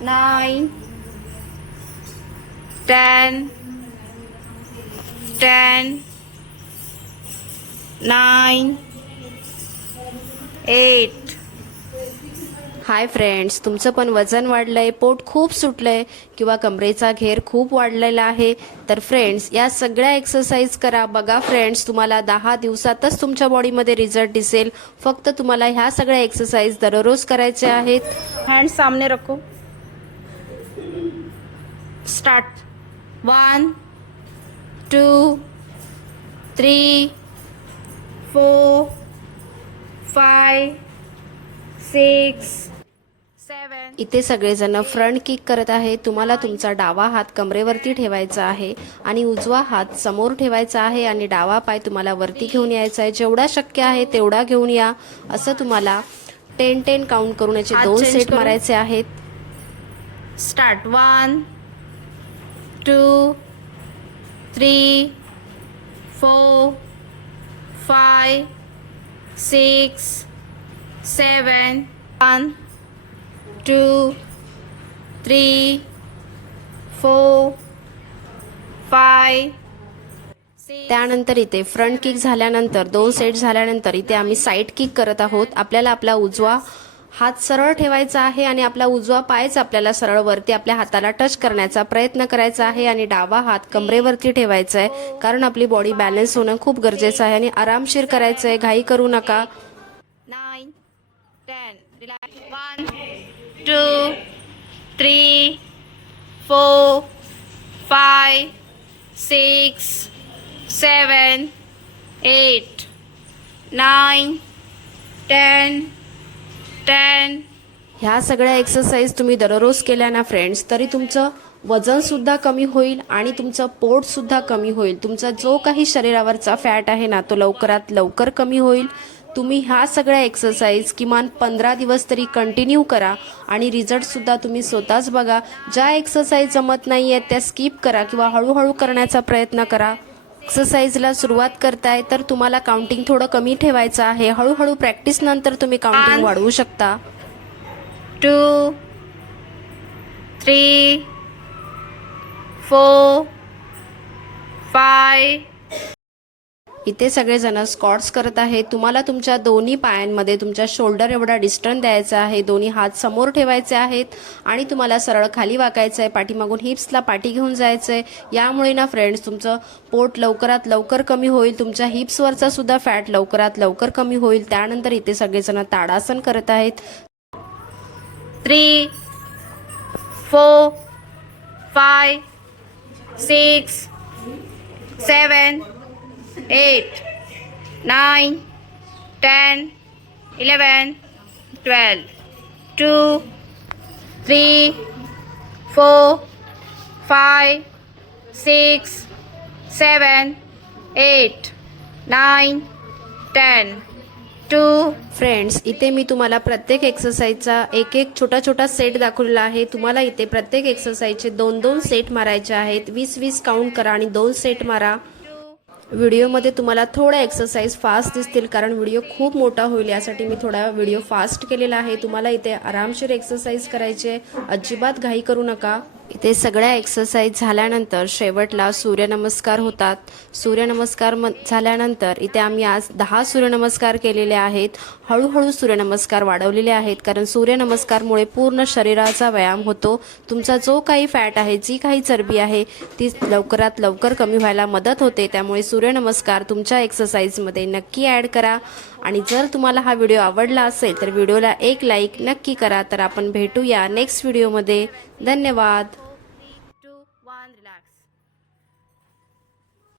nine, ten, ten, nine, eight. Hi friends तुमचं पण वजन वाढलंय पोट खूप सुटलंय किंवा कमरेचा घेर खूप वाढलेला आहे. तर फ्रेंड्स या सगळ्या एक्सरसाइज करा. बघा फ्रेंड्स तुम्हाला दहा दिवसातच तुमच्या बॉडीमध्ये रिझल्ट दिसेल. फक्त तुम्हाला ह्या सगळ्या एक्सरसाइज दररोज करायच्या आहेत. हैंड सामने रखो. Start one two three four five six seven इथे सगळेजण फ्रंट किक करत आहे. तुम्हाला तुमचा डावा हात कमरेवरती ठेवायचा आहे आणि उजवा हात समोर ठेवायचा आहे आणि डावा पाय तुम्हाला वरती घेऊन यायचा आहे. जेवढा शक्य आहे तेवढा घेऊन या. असं तुम्हाला टेन टेन काउंट करून याचे दोन सेट. मारायचे आहेत. Start one two three four five, six सेवन one two three four five, त्यानंतर इथे फ्रंट किक झाल्यानंतर दोन सेट झाल्यानंतर इथे आम्ही साईड किक करत आहोत. आपल्याला आपला उजवा हात सरळ ठेवायचा आहे आणि आपला उजवा पायच आपल्याला सरळ वरती आपल्या हाताला टच करण्याचा प्रयत्न करायचा आहे आणि डावा हात कमरेवरती ठेवायचा आहे कारण आपली बॉडी बॅलन्स होणं खूप गरजेचं आहे आणि आरामशीर करायचं आहे घाई करू नका. Nine ten one two three four five six seven eight nine ten stand ह्या सगळ्या एक्सरसाइज तुम्ही दररोज केल्या ना फ्रेंड्स तरी तुमचं वजनसुद्धा कमी होईल आणि तुमचं पोटसुद्धा कमी होईल. तुमचा जो काही शरीरावरचा फॅट आहे ना तो लवकरात लवकर कमी होईल. तुम्ही ह्या सगळ्या एक्सरसाइज किमान पंधरा दिवस तरी कंटिन्यू करा आणि रिझल्टसुद्धा तुम्ही स्वतःच बघा. ज्या एक्सरसाइज जमत नाही आहेत त्या स्किप करा किंवा हळूहळू करण्याचा प्रयत्न करा. एक्सरसाइजला सुरुवात करताय तर तुम्हाला काउंटिंग थोडं कमी ठेवायचं आहे. हळूहळू प्रॅक्टिस नंतर तुम्ही काउंटिंग वाढवू शकता. two, three, four, five, इथे सगळेजण स्कॉट्स करत आहेत. तुम्हाला तुमच्या दोन्ही पायांमध्ये तुमच्या शोल्डर एवढा डिस्टन्स द्यायचा आहे. दोन्ही हात समोर ठेवायचे आहेत. आणि तुम्हाला सरळ खाली वाकायचं आहे पाठीमागून हिप्सला पाठी घेऊन जायचं आहे यामुळे ना फ्रेंड्स तुमचं पोट लवकरात लवकर कमी होईल. तुमच्या हिप्सवरचा सुद्धा फॅट लवकरात लवकर कमी होईल. त्यानंतर इथे सगळेजण ताडासन करत आहेत. Three four five six seven eight nine ten eleven twelve to three four five six seven eight nine ten. Two. Friends इथे मी तुम्हाला प्रत्येक एक्सरसाइजचा एक एक छोटा छोटा सेट दाखवलेला आहे. तुम्हाला इथे प्रत्येक एक्सरसाइजचे दोन दोन सेट मारायचे आहेत. वीस वीस काउंट करा आणि दोन सेट मारा. व्हिडिओमध्ये तुम्हाला थोड्या एक्सरसाइज फास्ट दिसतील कारण व्हिडिओ खूप मोठा होईल यासाठी मी थोडा व्हिडिओ फास्ट केलेला आहे. तुम्हाला इथे आरामशीर एक्सरसाइज करायची आहे अजिबात घाई करू नका. इथे सगळ्या एक्सरसाइज झाल्यानंतर शेवटला सूर्यनमस्कार होतात. सूर्यनमस्कार म झाल्यानंतर इथे आम्ही आज दहा सूर्यनमस्कार केलेले आहेत. हळूहळू सूर्यनमस्कार वाढवलेले आहेत. कारण सूर्यनमस्कारमुळे पूर्ण शरीराचा व्यायाम होतो. तुमचा जो काही फॅट आहे जी काही चरबी आहे ती लवकरात लवकर कमी व्हायला मदत होते. त्यामुळे सूर्यनमस्कार तुमच्या एक्सरसाइजमध्ये नक्की ॲड करा. आणि जर तुम्हाला हा व्हिडिओ आवडला असेल तर व्हिडिओला एक लाईक नक्की करा. तर आपण भेटूया नेक्स्ट व्हिडिओमध्ये. धन्यवाद.